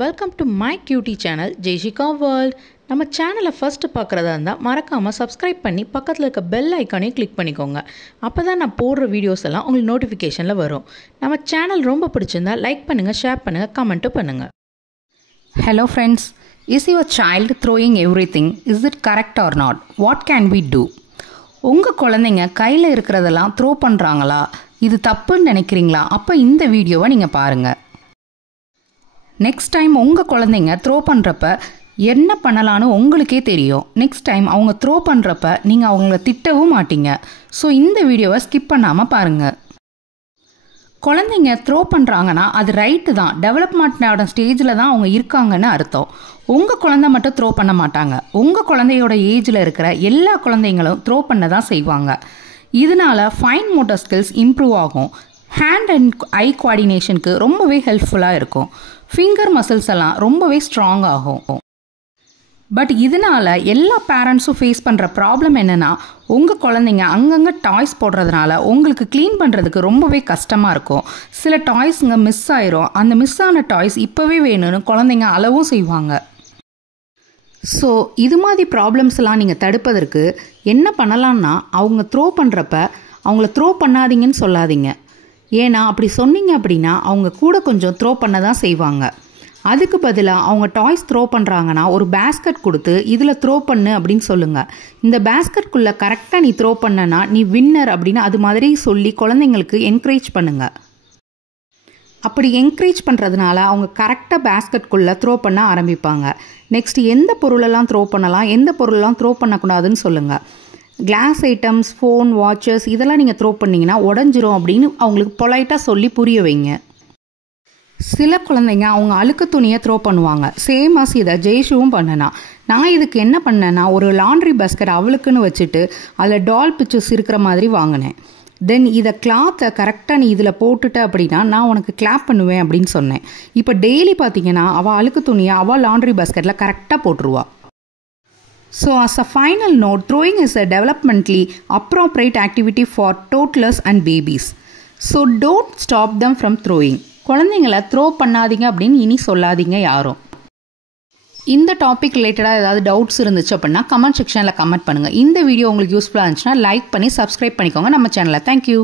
Welcome to my cutie channel Jaishika world. நம்ம சேனலை first பார்க்குறதா இருந்தால் மறக்காமல் சப்ஸ்கிரைப் பண்ணி பக்கத்தில் இருக்க பெல் ஐக்கானையும் கிளிக் பண்ணிக்கோங்க. அப்போ தான் நான் போடுற வீடியோஸ் எல்லாம் உங்களுக்கு நோட்டிஃபிகேஷனில் வரும். நம்ம சேனல் ரொம்ப பிடிச்சிருந்தா லைக் பண்ணுங்கள், ஷேர் பண்ணுங்கள், கமெண்ட்டும் பண்ணுங்கள். Hello friends, is your child throwing everything? Is it correct or not? What can we do? உங்கள் குழந்தைங்க கையில் இருக்கிறதெல்லாம் த்ரோ பண்ணுறாங்களா? இது தப்புன்னு நினைக்கிறீங்களா? அப்போ இந்த வீடியோவை நீங்கள் பாருங்கள். நெக்ஸ்ட் டைம் உங்கள் குழந்தைங்க த்ரோ பண்ணுறப்ப என்ன பண்ணலான்னு உங்களுக்கே தெரியும். நெக்ஸ்ட் டைம் அவங்க த்ரோ பண்ணுறப்ப நீங்கள் அவங்கள திட்டவும் மாட்டீங்க. ஸோ இந்த வீடியோவை ஸ்கிப் பண்ணாமல் பாருங்கள். குழந்தைங்க த்ரோ பண்ணுறாங்கன்னா அது ரைட்டு தான், டெவலப்மெண்ட்டோட ஸ்டேஜில் தான் அவங்க இருக்காங்கன்னு அர்த்தம். உங்கள் குழந்தை மட்டும் த்ரோ பண்ண மாட்டாங்க. உங்கள் குழந்தையோட ஏஜில் இருக்கிற எல்லா குழந்தைங்களும் த்ரோ பண்ண தான் செய்வாங்க. இதனால் ஃபைன் மோட்டார் ஸ்கில்ஸ் இம்ப்ரூவ் ஆகும். ஹேண்ட் அண்ட் ஐ கோஆர்டினேஷனுக்கு ரொம்பவே ஹெல்ப்ஃபுல்லாக இருக்கும். ஃபிங்கர் மசில்ஸ் எல்லாம் ரொம்பவே ஸ்ட்ராங் ஆகும். பட் இதனால் எல்லா பேரண்ட்ஸும் ஃபேஸ் பண்ணுற ப்ராப்ளம் என்னென்னா, உங்கள் குழந்தைங்க அங்கங்கே டாய்ஸ் போடுறதுனால உங்களுக்கு க்ளீன் பண்ணுறதுக்கு ரொம்பவே கஷ்டமாக இருக்கும். சில டாய்ஸுங்க மிஸ் ஆயிரும். அந்த மிஸ் ஆன டாய்ஸ் இப்போவே வேணும்னு குழந்தைங்க அளவும் செய்வாங்க. ஸோ இது மாதிரி ப்ராப்ளம்ஸ்லாம் நீங்கள் தடுப்பதற்கு என்ன பண்ணலான்னா, அவங்க த்ரோ பண்ணுறப்ப அவங்கள த்ரோ பண்ணாதீங்கன்னு சொல்லாதீங்க. ஏன்னா அப்படி சொன்னீங்க அப்படின்னா அவங்க கூட கொஞ்சம் த்ரோ பண்ண தான் செய்வாங்க. அதுக்கு பதிலாக அவங்க டாய்ஸ் த்ரோ பண்ணுறாங்கன்னா ஒரு பேஸ்கட் கொடுத்து இதில் த்ரோ பண்ணு அப்படின்னு சொல்லுங்கள். இந்த பேஸ்கட்குள்ளே கரெக்டாக நீ த்ரோ பண்ணனா நீ வின்னர் அப்படின்னு அது மாதிரி சொல்லி குழந்தைங்களுக்கு என்கரேஜ் பண்ணுங்கள். அப்படி என்கரேஜ் பண்ணுறதுனால அவங்க கரெக்டாக பேஸ்கட்குள்ளே த்ரோ பண்ண ஆரம்பிப்பாங்க. நெக்ஸ்ட் எந்த பொருளெல்லாம் த்ரோ பண்ணலாம், எந்த பொருளெல்லாம் த்ரோ பண்ணக்கூடாதுன்னு சொல்லுங்கள். கிளாஸ் ஐட்டம்ஸ், ஃபோன், வாட்சஸ் இதெல்லாம் நீங்கள் த்ரோ பண்ணிங்கன்னா உடஞ்சிரும் அப்படின்னு அவங்களுக்கு பொலைட்டாக சொல்லி புரிய வைங்க. சில குழந்தைங்க அவங்க அழுக்கு துணியை த்ரோ பண்ணுவாங்க. சேம் ஆஸ் இதை ஜெய்ஷுவும் பண்ணனா. நான் இதுக்கு என்ன பண்ணேன்னா, ஒரு லாண்ட்ரி பாஸ்கெட் அவளுக்குன்னு வச்சுட்டு அதில் டால் பிக்சர்ஸ் இருக்கிற மாதிரி வாங்கினேன். தென் இதை கிளாத்தை கரெக்டாக நீ இதில் போட்டுட்ட அப்படின்னா நான் உனக்கு கிளாப் பண்ணுவேன் அப்படின்னு சொன்னேன். இப்போ டெய்லி பார்த்தீங்கன்னா அவள் அழுக்கு துணியை அவள் லாண்ட்ரி பாஸ்கெட்டில் கரெக்டாக போட்டுருவா. So as a final note, throwing is a developmentally appropriate activity for toddlers and babies. So don't stop them from throwing. குழந்தைங்களை த்ரோ பண்ணாதீங்க அப்படின்னு இனி சொல்லாதீங்க யாரும். இந்த டாபிக் ரிலேட்டடாக ஏதாவது டவுட்ஸ் இருந்துச்சு அப்படின்னா கமெண்ட் செக்ஷனில் கமெண்ட் பண்ணுங்கள். இந்த வீடியோ உங்களுக்கு யூஸ்ஃபுல்லாக இருந்துச்சுன்னா லைக் பண்ணி சப்ஸ்கிரைப் பண்ணிக்கோங்க நம்ம சேனலை. தேங்க்யூ.